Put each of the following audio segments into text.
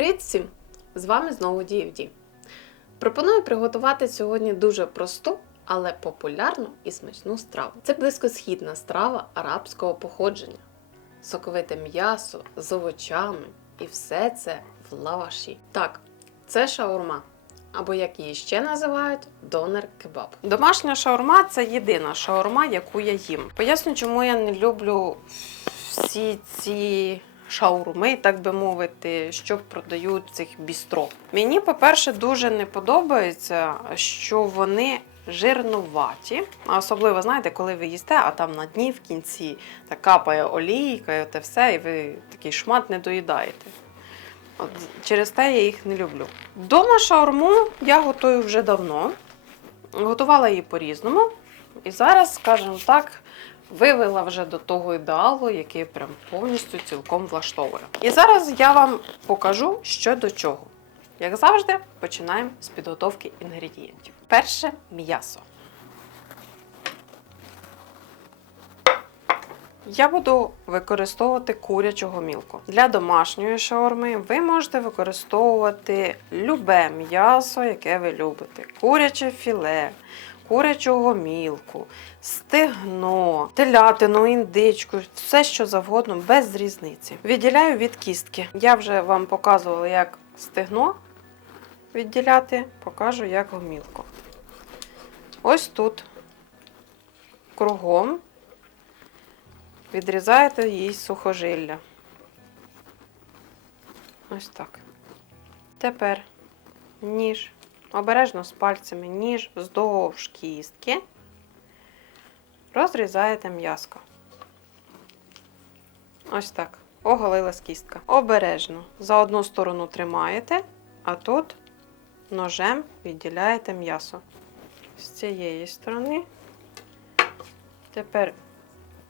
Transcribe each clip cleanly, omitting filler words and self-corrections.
Привіт всім! З вами знову DFD. Пропоную приготувати сьогодні дуже просту, але популярну і смачну страву. Це близькосхідна страва арабського походження. Соковите м'ясо з овочами і все це в лаваші. Так, це шаурма, або як її ще називають, донер-кебаб. Домашня шаурма – це єдина шаурма, яку я їм. Поясню, чому я не люблю всі ці шаурми, так би мовити, що продають цих бістро. Мені, по-перше, дуже не подобається, що вони жирнуваті. А особливо, знаєте, коли ви їсте, а там на дні в кінці так капає олійка і те все, і ви такий шмат не доїдаєте. От, через те я їх не люблю. Дома шаурму я готую вже давно. Готувала її по-різному. І зараз, скажімо так, вивела вже до того ідеалу, який прям повністю цілком влаштовує. І зараз я вам покажу, що до чого. Як завжди, починаємо з підготовки інгредієнтів. Перше – м'ясо. Я буду використовувати курячу гомілку. Для домашньої шаурми ви можете використовувати любе м'ясо, яке ви любите. Куряче філе, курячу гомілку, стегно, телятину, індичку, все що завгодно, без різниці. Відділяю від кістки. Я вже вам показувала, як стегно відділяти, покажу, як гомілку. Ось тут кругом відрізаєте їй сухожилля. Ось так. Тепер ніж. Обережно з пальцями ніж вздовж кістки. Розрізаєте м'яско. Ось так. Оголилась кістка. Обережно. За одну сторону тримаєте, а тут ножем відділяєте м'ясо. З цієї сторони. Тепер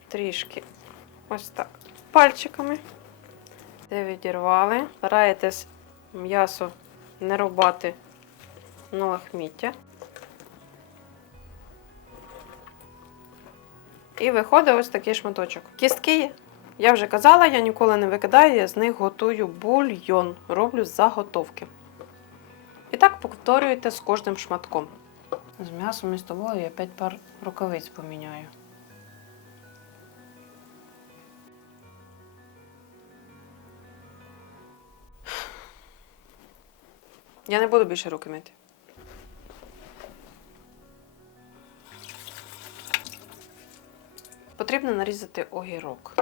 трішки ось так. Пальчиками. Де відірвали. Стараєтесь м'ясо не рубати на лахміття. І виходить ось такий шматочок. Кістки, я вже казала, я ніколи не викидаю, я з них готую бульйон. Роблю заготовки. І так повторюєте з кожним шматком. З м'ясом і з тобою я 5 пар рукавиць поміняю. Я не буду більше руки мити. Потрібно нарізати огірок.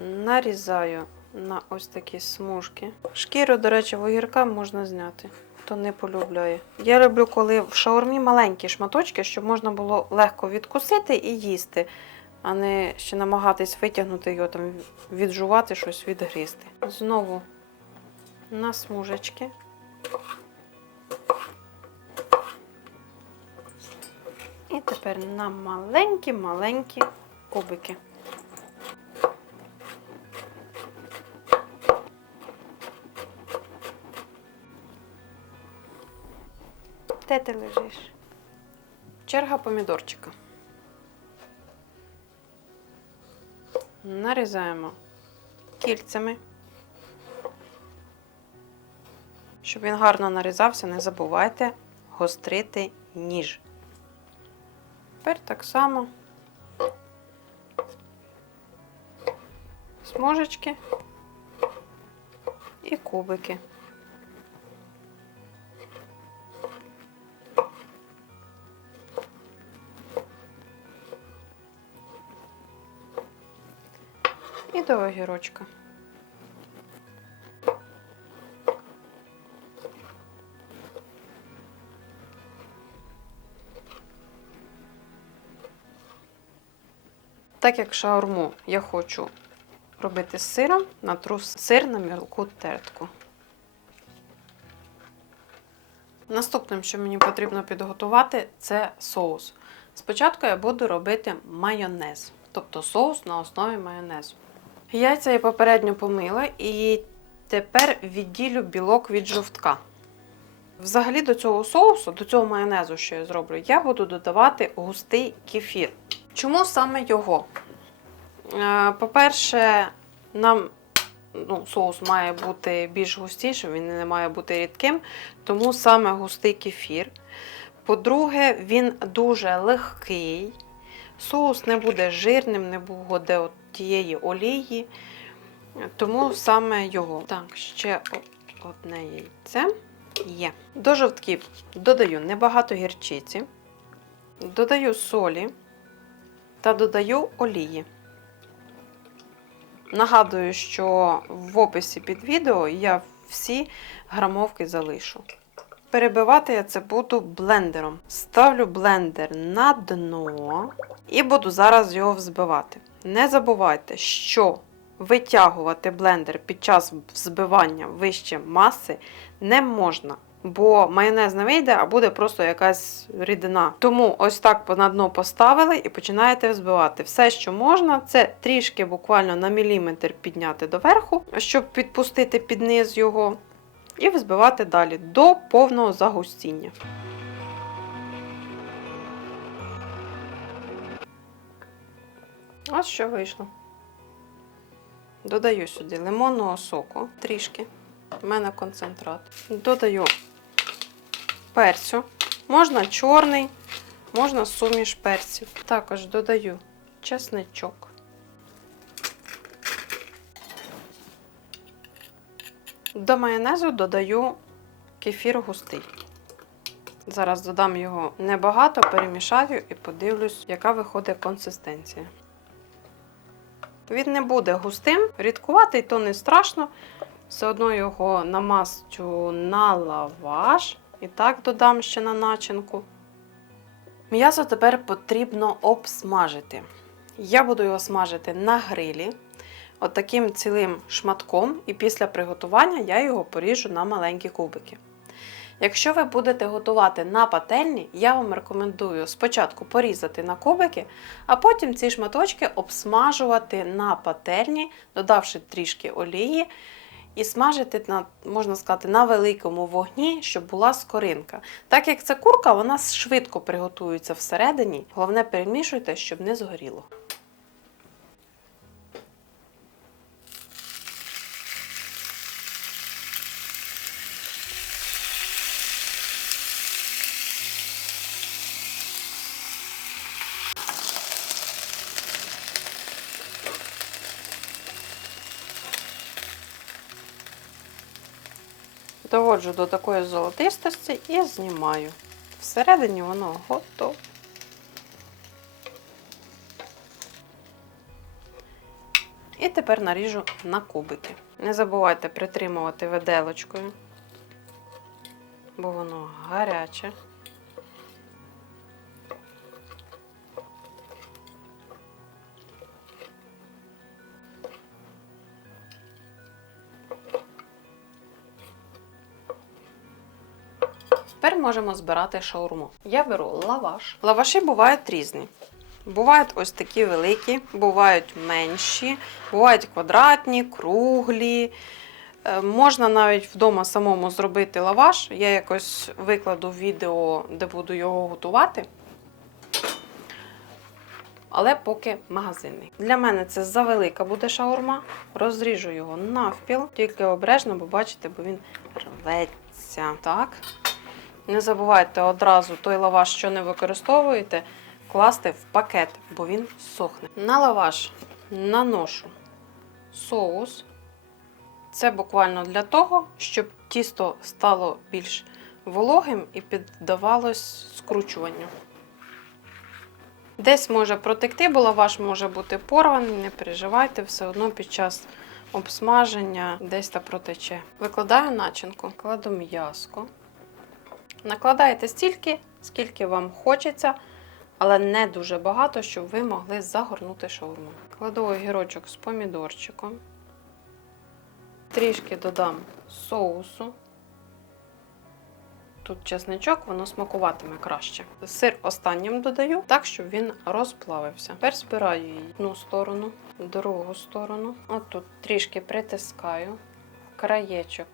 Нарізаю на ось такі смужки. Шкіру, до речі, в огірка можна зняти, хто не полюбляє. Я люблю, коли в шаурмі маленькі шматочки, щоб можна було легко відкусити і їсти, а не ще намагатись витягнути його, там, віджувати щось, відгризти. Знову на смужечки. І тепер на маленькі-маленькі кубики. Де ти лежиш? Черга помідорчика. Нарізаємо кільцями. Щоб він гарно нарізався, не забувайте гострити ніж. Тепер так само смужечки і кубики. І до огірочка. Так як шаурму я хочу робити з сиром, натру сир на мілку тертку. Наступним, що мені потрібно підготувати, це соус. Спочатку я буду робити майонез, тобто соус на основі майонезу. Яйця я попередньо помила і тепер відділю білок від жовтка. Взагалі до цього соусу, до цього майонезу, що я зроблю, я буду додавати густий кефір. Чому саме його? По-перше, нам соус має бути більш густішим, він не має бути рідким, тому саме густий кефір. По-друге, він дуже легкий, соус не буде жирним, не буде от тієї олії, тому саме його. Так, ще одне яйце є. До жовтків додаю небагато гірчиці, додаю солі та додаю олії. Нагадую, що в описі під відео я всі грамовки залишу. Перебивати я це буду блендером. Ставлю блендер на дно і буду зараз його взбивати. Не забувайте, що витягувати блендер під час взбивання вище маси не можна, бо майонез не вийде, а буде просто якась рідина. Тому ось так на дно поставили і починаєте взбивати. Все, що можна, це трішки буквально на міліметр підняти доверху, щоб підпустити під низ його, і взбивати далі до повного загустіння. Ось що вийшло. Додаю сюди лимонного соку, трішки, у мене концентрат. Додаю перцю, можна чорний, можна суміш перців. Також додаю чесничок. До майонезу додаю кефір густий. Зараз додам його небагато, перемішаю і подивлюсь, яка виходить консистенція. Він не буде густим, рідкуватий, то не страшно. Все одно його намастю на лаваш. І так додам ще на начинку. М'ясо тепер потрібно обсмажити. Я буду його смажити на грилі. Отаким цілим шматком, і після приготування я його поріжу на маленькі кубики. Якщо ви будете готувати на пательні, я вам рекомендую спочатку порізати на кубики, а потім ці шматочки обсмажувати на пательні, додавши трішки олії, і смажити, можна сказати, на великому вогні, щоб була скоринка. Так як це курка, вона швидко приготується всередині, головне перемішуйте, щоб не згоріло. Доводжу до такої золотистості і знімаю. Всередині воно готове. І тепер наріжу на кубики. Не забувайте притримувати виделочкою, бо воно гаряче. Тепер можемо збирати шаурму. Я беру лаваш. Лаваші бувають різні. Бувають ось такі великі, бувають менші, бувають квадратні, круглі. Можна навіть вдома самому зробити лаваш. Я якось викладу відео, де буду його готувати. Але поки магазинний. Для мене це завелика буде шаурма. Розріжу його навпіл, тільки обережно, бо бачите, бо він рветься. Так. Не забувайте одразу той лаваш, що не використовуєте, класти в пакет, бо він сохне. На лаваш наношу соус. Це буквально для того, щоб тісто стало більш вологим і піддавалось скручуванню. Десь може протекти, бо лаваш може бути порваний, не переживайте, все одно під час обсмаження десь та протече. Викладаю начинку, кладу м'яско. Накладаєте стільки, скільки вам хочеться, але не дуже багато, щоб ви могли загорнути шаурму. Кладу огірочок з помідорчиком. Трішки додам соусу. Тут чесничок, воно смакуватиме краще. Сир останнім додаю, так, щоб він розплавився. Тепер збираю її одну сторону, другу сторону. От тут трішки притискаю, краєчок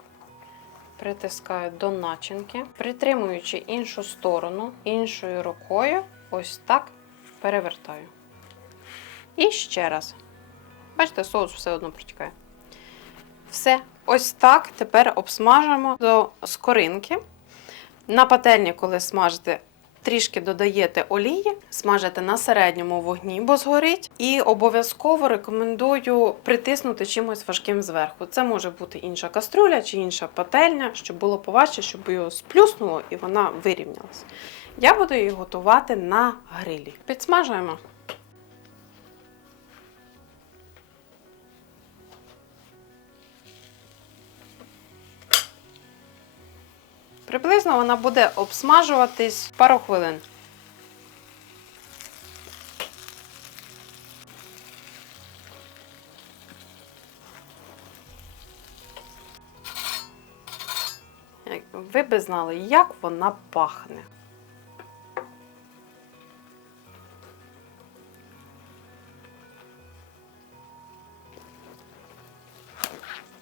притискаю до начинки, притримуючи іншу сторону, іншою рукою, ось так перевертаю. І ще раз. Бачите, соус все одно протікає. Все. Ось так тепер обсмажимо до скоринки. На пательні, коли смажите, трішки додаєте олії, смажите на середньому вогні, бо згорить. І обов'язково рекомендую притиснути чимось важким зверху. Це може бути інша каструля чи інша пательня, щоб було поважче, щоб його сплюснуло і вона вирівнялась. Я буду її готувати на грилі. Підсмажуємо. Приблизно вона буде обсмажуватись пару хвилин. Ви б знали, як вона пахне.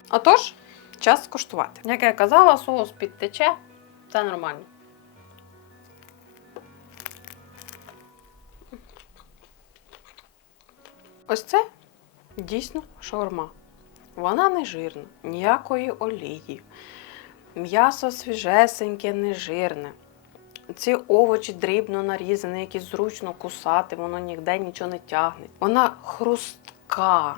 Отож, час скуштувати. Як я казала, соус підтече, це нормально. Ось це дійсно шаурма. Вона не жирна, ніякої олії. М'ясо свіжесеньке, нежирне. Ці овочі дрібно нарізані, які зручно кусати, воно ніде нічого не тягне. Вона хрустка.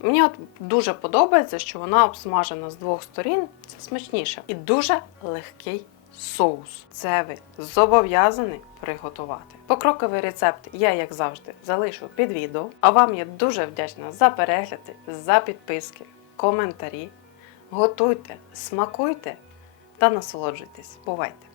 Мені от дуже подобається, що вона обсмажена з двох сторін, це смачніше. І дуже легкий соус. Це ви зобов'язані приготувати. Покроковий рецепт я, як завжди, залишу під відео. А вам я дуже вдячна за перегляди, за підписки, коментарі. Готуйте, смакуйте та насолоджуйтесь. Бувайте!